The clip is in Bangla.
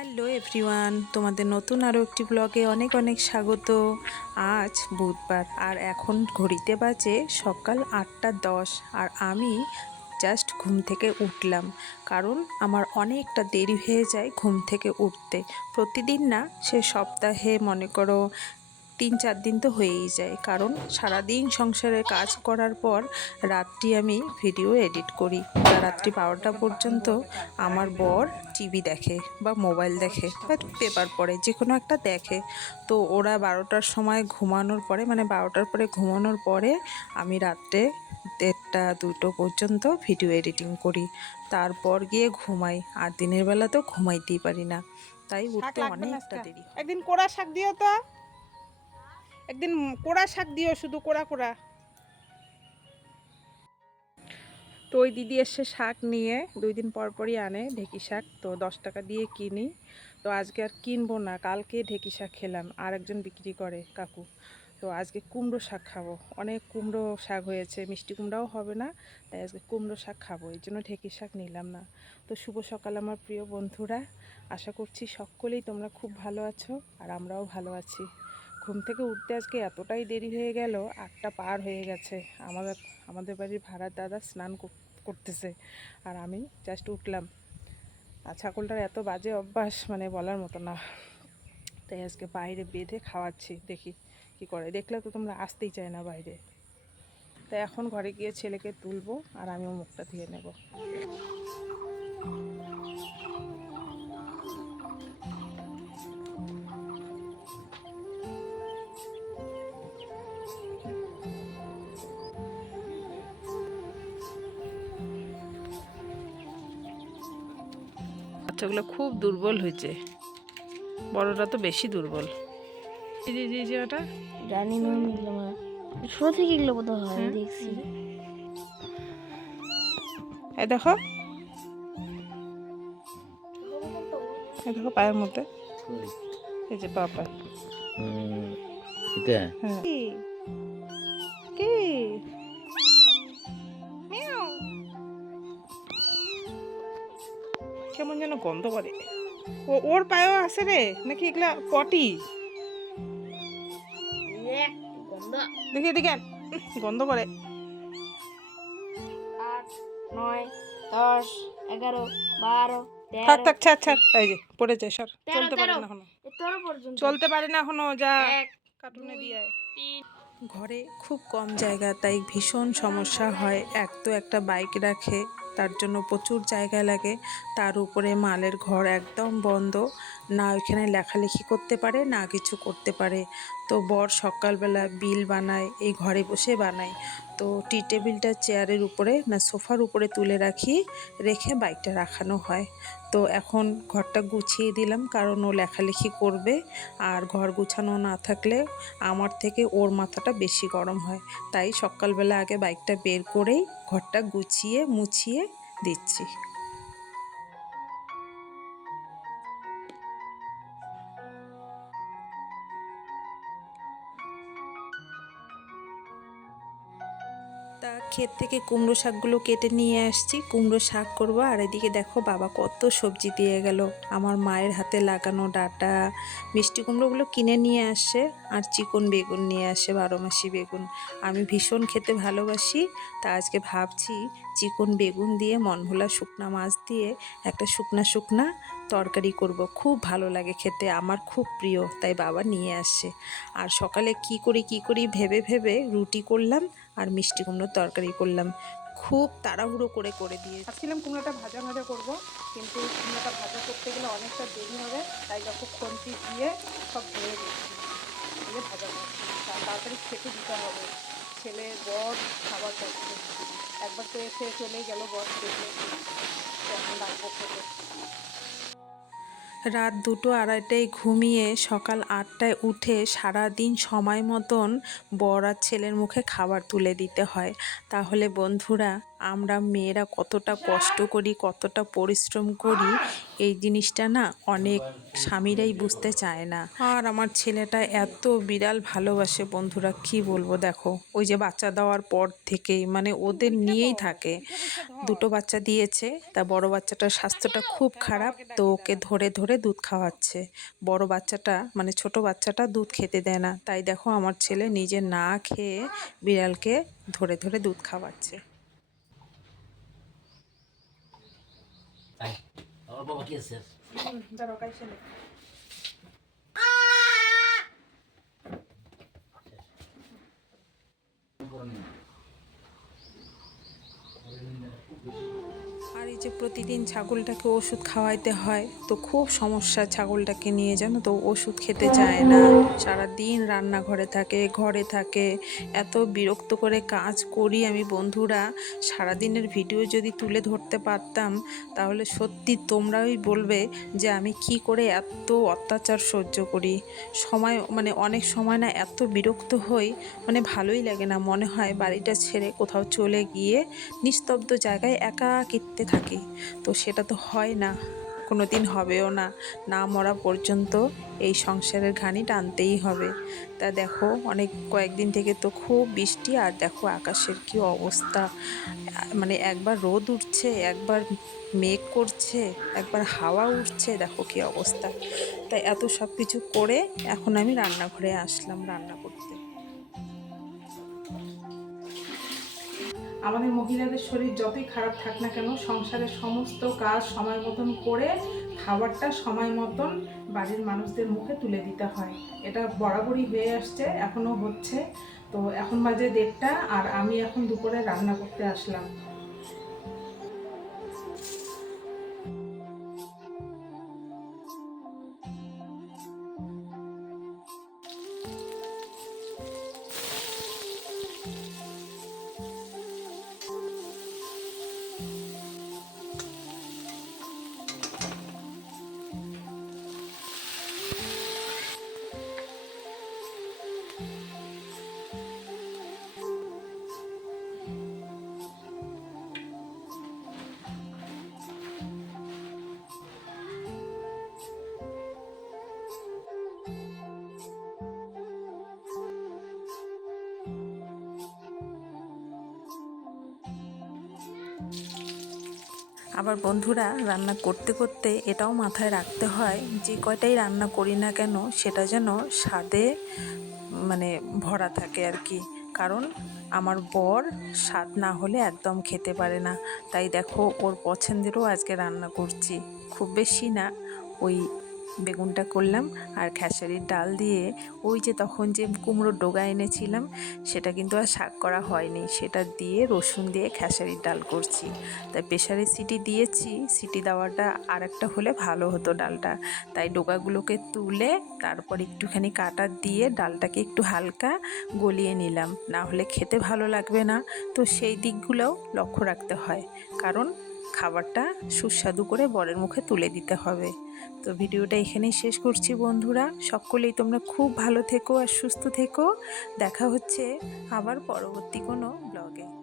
হ্যালো এভরিওয়ান, তোমাদের নতুন আরও একটি ব্লগে অনেক অনেক স্বাগত। আজ বুধবার, আর এখন ঘড়িতে বাজে সকাল আটটা দশ, আর আমি জাস্ট ঘুম থেকে উঠলাম। কারণ আমার অনেকটা দেরি হয়ে যায় ঘুম থেকে উঠতে। প্রতিদিন না, সে সপ্তাহে মনে করো তিন চার দিন তো হয়েই যায়। কারণ সারাদিন সংসারে কাজ করার পর রাত্রি আমি ভিডিও এডিট করি। রাত্রি বারোটা পর্যন্ত আমার বর টিভি দেখে বা মোবাইল দেখে বা পেপার পড়ে যে কোনো একটা দেখে। তো ওরা বারোটার সময় ঘুমানোর পরে মানে বারোটার পরে ঘুমানোর পরে আমি রাত্রে দেড়টা দুটো পর্যন্ত ভিডিও এডিটিং করি। তারপর গিয়ে ঘুমাই। আর দিনের বেলা তো ঘুমাইতেই পারি না। তাই উঠতে অনেকটা দেরি একদিন কোড়া শাক দিও তো। একদিন কোড়া শাক দিও শুধু, কোড়া কোড়া। তো ওই দিদি এসে শাক নিয়ে দুই দিন পর পরই আনে ঢেকি শাক, তো দশ টাকা দিয়ে কিনি। তো আজকে আর কিনবো না, কালকে ঢেকি শাক খেলাম, আর একজন বিক্রি করে, কাকু। তো আজকে কুমড়ো শাক খাব, অনেক কুমড়ো শাক হয়েছে, মিষ্টি কুমড়াও হবে না, তাই আজকে কুমড়ো শাক খাব, এই জন্য ঢেকি শাক নিলাম না। তো শুভ সকাল আমার প্রিয় বন্ধুরা, আশা করছি সকলেই তোমরা খুব ভালো আছো, আর আমরাও ভালো আছি। ঘুম থেকে উঠতে আজকে এতটাই দেরি হয়ে গেল, আটটা পার হয়ে গেছে। আমাদের আমাদের বাড়ির ভাড়ার দাদা স্নান করতেছে। আর আমি জাস্ট উঠলাম। আর ছাগলটার এত বাজে অভ্যাস মানে বলার মতো না। তাই আজকে বাইরে বেঁধে খাওয়াচ্ছি, দেখি কি করে। দেখলে তো তোমরা আসতেই চায় না বাইরে। তাই এখন ঘরে গিয়ে ছেলেকে তুলবো আর আমিও মুখটা ধুয়ে নেব। বাচ্চাগুলো খুব দুর্বল হয়েছে। বড়টা তো বেশি দুর্বল। ওটা? জানি না আমি ছোট থেকে এগুলো বোধ হয়। দেখছি। এই দেখো। এই দেখো পায়ের মধ্যে। এই যে পা পায় হ্যাঁ কেমন যেন গন্ধ করে ও ওর পায়েও আছে রে নাকি এগুলা পটি? দেখি। উহ, গন্ধ করে আট নয় দশ এগারো বারো থাক থাক ছাড় ছাড়। এই যে পড়ে যায় সর। চলতে পারে না এখনও। চলতে পারে না এখনও যা। কার্টুনে দিয়ে ঘরে খুব কম জায়গা তাই ভীষণ সমস্যা হয়। এক তো একটা বাইক রাখে তার জন্য প্রচুর জায়গা লাগে। তার উপরে মালের ঘর একদম বন্ধ। না ওইখানে লেখালেখি করতে পারে, না কিছু করতে পারে। তো বর সকালবেলা বিল বানায়, এই ঘরে বসে বানায়। তো টি টেবিলটা, চেয়ারের উপরে না, সোফার উপরে তুলে রাখি, রেখে বাইকটা রাখানো হয়। তো এখন ঘরটা গুছিয়ে দিলাম, কারণ ও লেখালেখি করবে। আর ঘর গুছানো না থাকলে আমার থেকে ওর মাথাটা বেশি গরম হয়। তাই সকালবেলা আগে বাইকটা বের করেই ঘরটা গুছিয়ে, মুছিয়ে দিচ্ছি। তা ক্ষেত থেকে কুমড়ো শাকগুলো কেটে নিয়ে আসছি। কুমড়ো শাক করব। আর এদিকে দেখো বাবা কত সবজি দিয়ে গেল। আমার মায়ের হাতে লাগানো ডাটা, মিষ্টি কুমড়োগুলো কিনে নিয়ে আসে আর চিকন বেগুন নিয়ে আসে, বারো মাসি বেগুন। আমি ভীষণ খেতে ভালোবাসি, তা আজকে ভাবছি চিকন বেগুন দিয়ে, মনভোলা শুকনা মাছ দিয়ে একটা শুকনা শুকনা তরকারি করব। খুব ভালো লাগে খেতে, আমার খুব প্রিয়, তাই বাবা নিয়ে আসে। আর সকালে কি করি কি করি ভেবে ভেবে রুটি করলাম আর মিষ্টি কুমড়োর তরকারি করলাম। খুব তাড়াহুড়ো করে করে দিয়ে ভাবছিলাম কুমড়োটা ভাজা ভাজা করব, কিন্তু কুমড়োটা ভাজা করতে গেলে অনেকটা দেরি হবে, তাই যখন খন্তি দিয়ে সব ধুয়ে দিচ্ছি দিয়ে ভাজা করছি। তাড়াতাড়ি খেতে দিতে হবে। ছেলে বর খাবার খাচ্ছে একবার তো এসে চলেই গেল বর, দেখলে তো এখন ডাকবো খেতে। রাত দুটো আড়াইটায় ঘুমিয়ে সকাল আটটায় উঠে সারা দিন সময় মতন বর আর ছেলের মুখে খাবার তুলে দিতে হয়। তাহলে বন্ধুরা আমরা মেয়েরা কতটা কষ্ট করি, কতটা পরিশ্রম করি, এই জিনিসটা না অনেক স্বামীরাই বুঝতে চায় না। আর আমার ছেলেটা এত বিড়াল ভালোবাসে বন্ধুরা, কি বলব দেখো, ওই যে বাচ্চা দেওয়ার পর থেকেই মানে ওদের নিয়েই থাকে। দুটো বাচ্চা দিয়েছে, তা বড় বাচ্চাটার স্বাস্থ্যটা খুব খারাপ, তো ওকে ধরে ধরে দুধ খাওয়াচ্ছে। বড় বাচ্চাটা মানে ছোট বাচ্চাটা দুধ খেতে দেয় না। তাই দেখো আমার ছেলে নিজে না খেয়ে বিড়ালকে ধরে ধরে দুধ খাওয়াচ্ছে তাই আমার বাবা কি আছে? আর এই যে প্রতিদিন ছাগলটাকে ওষুধ খাওয়াইতে হয়, তো খুব সমস্যা ছাগলটাকে নিয়ে, জানো তো? ওষুধ খেতে চায় না। সারা দিন রান্নাঘরে থাকে, ঘরে থাকে। এত বিরক্ত করে কাজ করি আমি, বন্ধুরা। সারাদিনের ভিডিও যদি তুলে ধরতে পারতাম, তাহলে সত্যি তোমরাই বলবে যে আমি কি করে এত অত্যাচার সহ্য করি। সময় মানে অনেক সময় না এত বিরক্ত হই মানে ভালোই লাগে না। মনে হয় বাড়িটা ছেড়ে কোথাও চলে গিয়ে নিস্তব্ধ জায়গায় একাকিত্বে থাকি তো সেটা তো হয় না। কোনো দিন হবেও না। না মরা পর্যন্ত এই সংসারের ঘানি টানতেই হবে। তা দেখো, অনেক কয়েকদিন থেকে তো খুব বৃষ্টি, আর দেখো আকাশের কি অবস্থা। মানে একবার রোদ উঠছে, একবার মেঘ করছে, একবার হাওয়া উঠছে, দেখো কি অবস্থা। তাই এত সব কিছু করে এখন আমি রান্নাঘরে আসলাম রান্না করতে। আমাদের মহিলাদের শরীর যতই খারাপ থাক না কেন, সংসারের সমস্ত কাজ সময় মতন করে খাবারটা সময় মতন বাড়ির মানুষদের মুখে তুলে দিতে হয়। এটা বরাবরই হয়ে আসছে, এখনও হচ্ছে। তো এখন বাজে দেড়টা আর আমি এখন দুপুরে রান্না করতে আসলাম। আবার বন্ধুরা, রান্না করতে করতে এটাও মাথায় রাখতে হয়, যে কয়টাই রান্না করি না কেন সেটা যেন স্বাদে মানে ভরা থাকে আর কি। কারণ আমার বর স্বাদ না হলে একদম খেতে পারে না। তাই দেখো, ওর পছন্দেরও আজকে রান্না করছি। খুব বেশি না, ওই বেগুনটা করলাম আর খেসারির ডাল দিয়ে ওই যে তখন যে কুমড়োর ডোগা এনেছিলাম, সেটা কিন্তু আর শাক করা হয়নি। সেটা দিয়ে রসুন দিয়ে খেসারির ডাল করছি। তাই প্রেশারে সিটি দিয়েছি। সিটি দেওয়াটা আর একটা হলে ভালো হতো ডালটা। তাই ডোগাগুলোকে তুলে তারপর একটুখানি কাটা দিয়ে ডালটাকে একটু হালকা গলিয়ে নিলাম। না হলে খেতে ভালো লাগবে না। তো সেই দিকগুলোও লক্ষ্য রাখতে হয়। কারণ খাবারটা সুস্বাদু করে বরের মুখে তুলে দিতে হবে। তো ভিডিওটা এখানেই শেষ করছি বন্ধুরা। সকলেই তোমরা খুব ভালো থেকো আর সুস্থ থেকো। দেখা হচ্ছে আবার পরবর্তী কোনো ব্লগে।